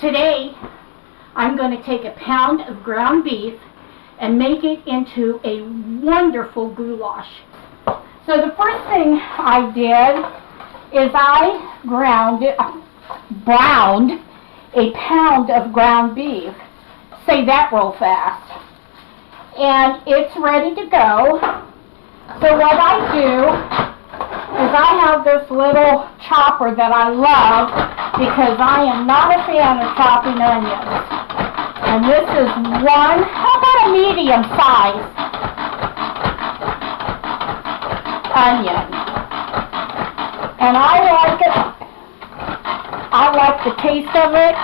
Today, I'm going to take a pound of ground beef and make it into a wonderful goulash. So the first thing I did is I browned a pound of ground beef. Say that real fast. And it's ready to go. So what I do is I have this little chopper that I love because I am not a fan of chopping onions. And this is how about a medium size onion. And I like the taste of it.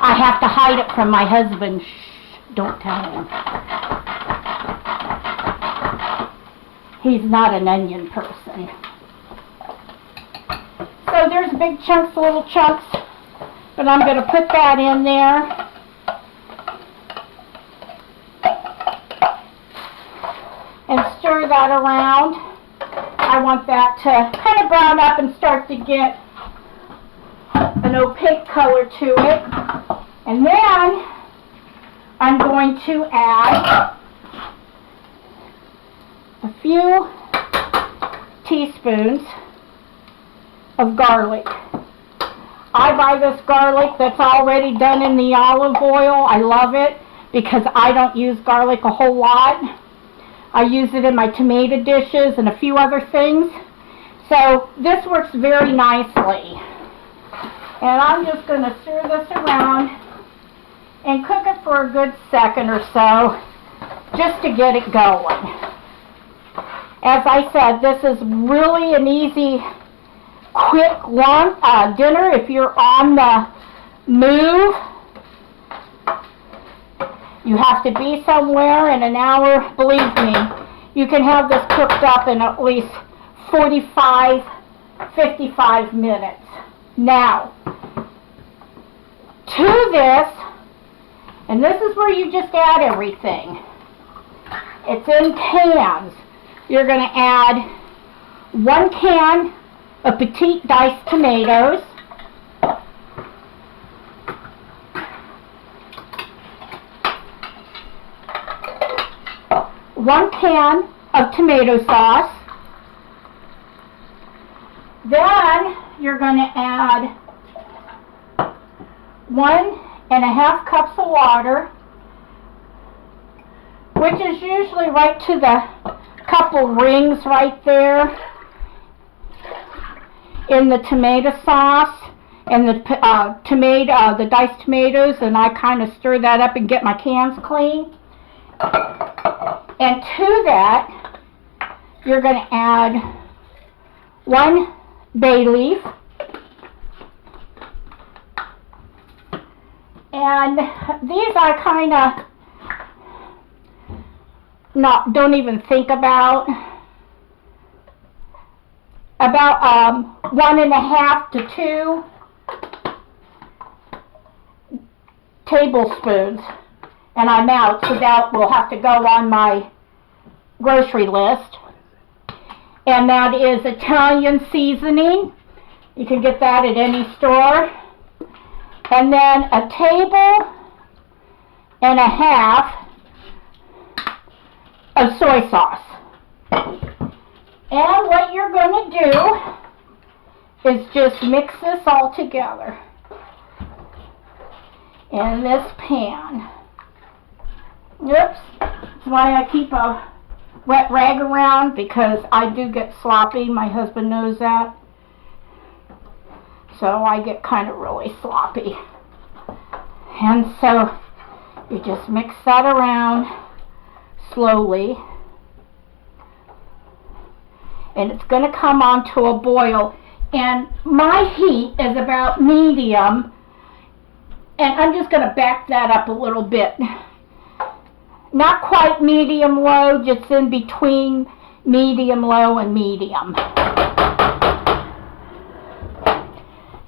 I have to hide it from my husband. Shh, don't tell him. He's not an onion person. So there's big chunks, little chunks, but I'm going to put that in there. And stir that around. I want that to kind of brown up and start to get an opaque color to it. And then I'm going to add a few teaspoons of garlic. I buy this garlic that's already done in the olive oil. I love it because I don't use garlic a whole lot. I use it in my tomato dishes and a few other things. So this works very nicely. And I'm just going to stir this around and cook it for a good second or so just to get it going. As I said, this is really an easy, quick dinner if you're on the move. You have to be somewhere in an hour. Believe me, you can have this cooked up in at least 45, 55 minutes. Now, to this, and this is where you just add everything. It's in cans. You're going to add 1 can of petite diced tomatoes, 1 can of tomato sauce. Then you're going to add 1.5 cups of water, which is usually right to the couple rings right there in the tomato sauce and the the diced tomatoes, and I kind of stir that up and get my cans clean. And to that, you're going to add 1 bay leaf. And these I kind of don't even think about 1.5 to 2 tablespoons. And I'm out, so that will have to go on my grocery list. And that is Italian seasoning. You can get that at any store. And then 1.5 tablespoons of soy sauce. And what you're going to do is just mix this all together in this pan. Oops, that's why I keep a wet rag around, because I do get sloppy. My husband knows that. So I get kind of really sloppy. And so you just mix that around slowly. And it's going to come onto a boil. And my heat is about medium. And I'm just going to back that up a little bit. Not quite medium low, just in between medium low and medium.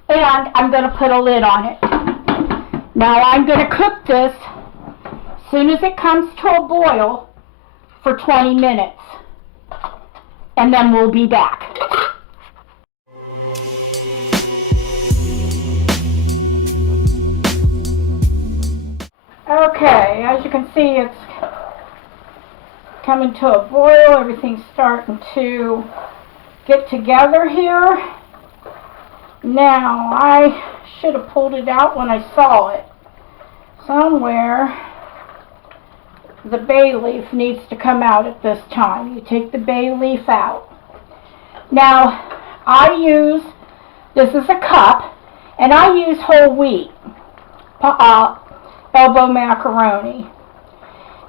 And I'm going to put a lid on it. Now I'm going to cook this as soon as it comes to a boil for 20 minutes. And then we'll be back. Okay, as you can see, it's coming to a boil. Everything's starting to get together here. Now, I should have pulled it out when I saw it. Somewhere, the bay leaf needs to come out at this time. You take the bay leaf out. Now, this is a cup, and I use whole wheat elbow macaroni.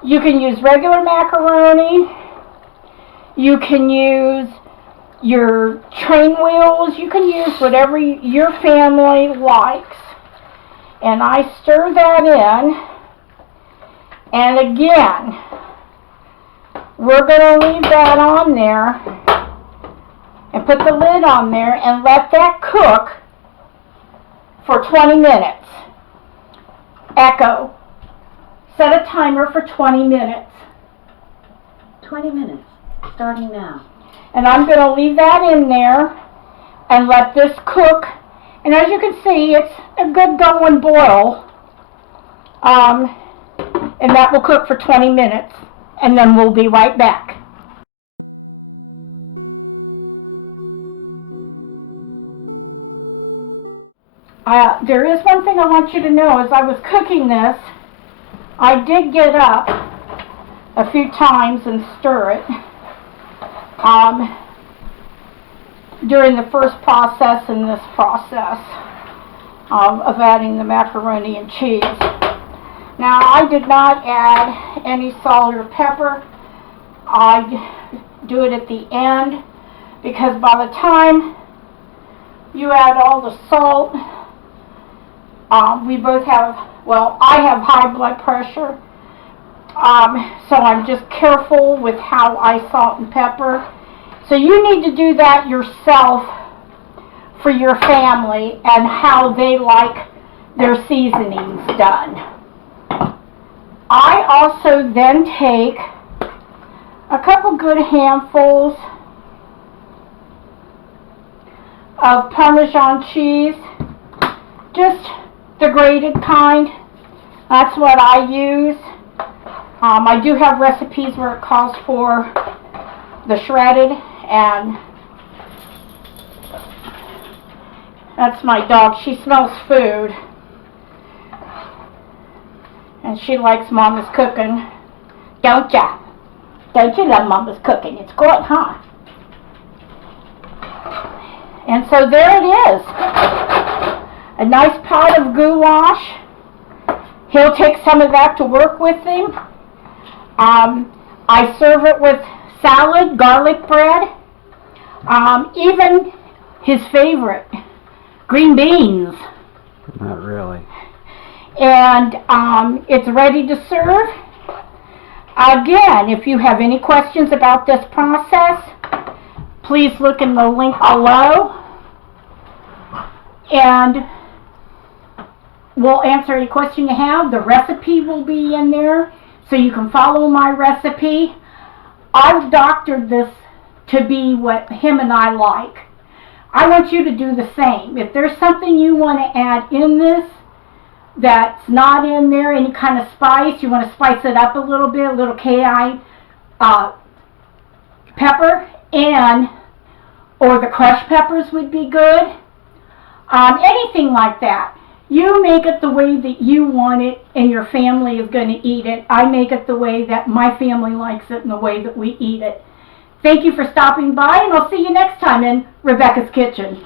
You can use regular macaroni. You can use your train wheels. You can use whatever your family likes. And I stir that in. And again, we're going to leave that on there and put the lid on there and let that cook for 20 minutes. Echo. Set a timer for 20 minutes. 20 minutes, starting now. And I'm going to leave that in there and let this cook. And as you can see, it's a good going boil. And that will cook for 20 minutes. And then we'll be right back. There is one thing I want you to know. As I was cooking this, I did get up a few times and stir it during the first process and this process of adding the macaroni and cheese. Now, I did not add any salt or pepper. I do it at the end because by the time you add all the salt, we both have, well, I have high blood pressure, so I'm just careful with how I salt and pepper. So you need to do that yourself for your family and how they like their seasonings done. I also then take a couple good handfuls of Parmesan cheese, just the grated kind. That's what I use. I do have recipes where it calls for the shredded, and that's my dog. She smells food, and she likes Mama's cooking. Don't ya? Don't you love Mama's cooking? It's good, huh? And so there it is. A nice pot of goulash. He'll take some of that to work with him. I serve it with salad, garlic bread, even his favorite, green beans. Not really. And it's ready to serve. Again, if you have any questions about this process, please look in the link below, and we'll answer any question you have. The recipe will be in there, so you can follow my recipe. I've doctored this to be what him and I like. I want you to do the same. If there's something you want to add in this that's not in there, any kind of spice, you want to spice it up a little bit, a little cayenne pepper, or the crushed peppers would be good. Anything like that. You make it the way that you want it, and your family is going to eat it. I make it the way that my family likes it and the way that we eat it. Thank you for stopping by, and I'll see you next time in Rebecca's Kitchen.